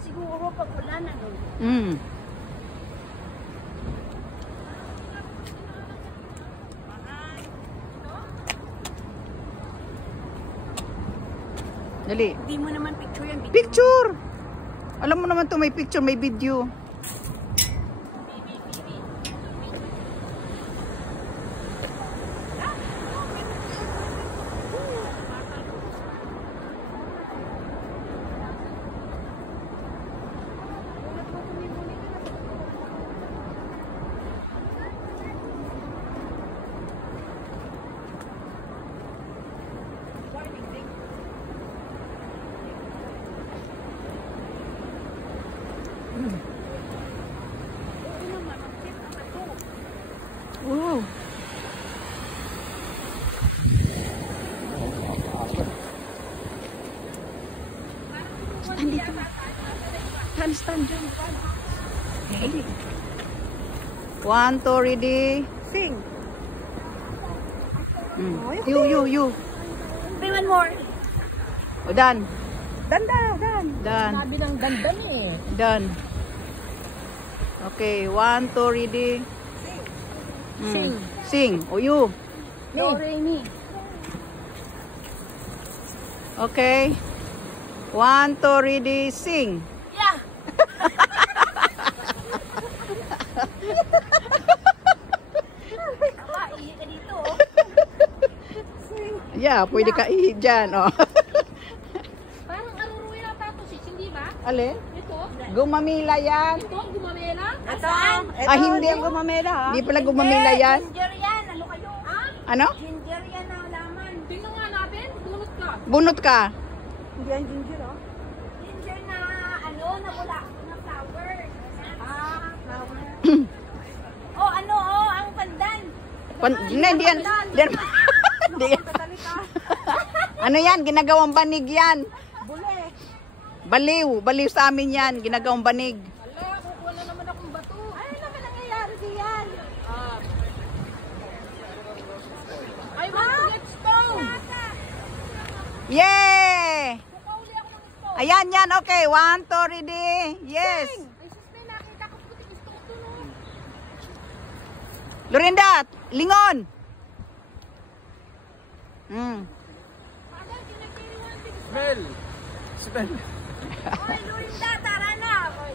Siguro pag wala na nun. Dali. Hindi mo naman picture yan. Picture! Alam mo naman to may picture, may video. Wow. Stand dito. Stand dyan. Okay. 1, 2, ready. Sing. You. Play one more. O, done. Dan. Done. Sabi ng dandan eh. Done. Okay, 1, 2, ready. Sing. Sing. O, you. Do, re, mi. Okay. 1, 2, ready, sing. Yeah. Ihi ka dito oh. Yeah, pwede ka ihi dyan. Oh. Parang aruro yata ito sis, hindi ba? Ale? Ito? Gumamila yan. Ito, gumamela? Ito, Hindi ang gumamela ha. Hindi pala gumamila yan. Ginger yan, ano kayo? Ha? Ano? Ginger yan na laman. Tingnan nga natin, bunot ka. Bunot ka. Hindi yan ginger ha. Ginger na ano, na bula, na flower. Ah, flower. Oh, ano, oh, ang pandan. Hindi yan. Hindi yan. Ano yan? Ginagawang banig yan. Bule. Baliw sa amin yan. Ginagawang banig. Ala, kukuha na naman akong bato. Ano naman nangyayari diyan? I want to get stoned. Yay! Kukauli ako ng stone. Ayan yan. Okay. 1, 2, ready. Yes. Ay, sis, may nakita ko puting stone to, no? Lorinda, lingon. Agad, kinagkiriwan din. Smell. Oy, Lurinda, tara na. Oy.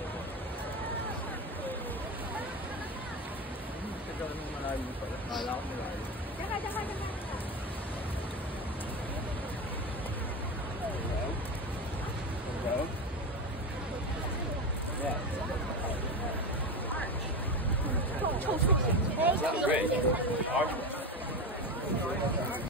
Sounds great.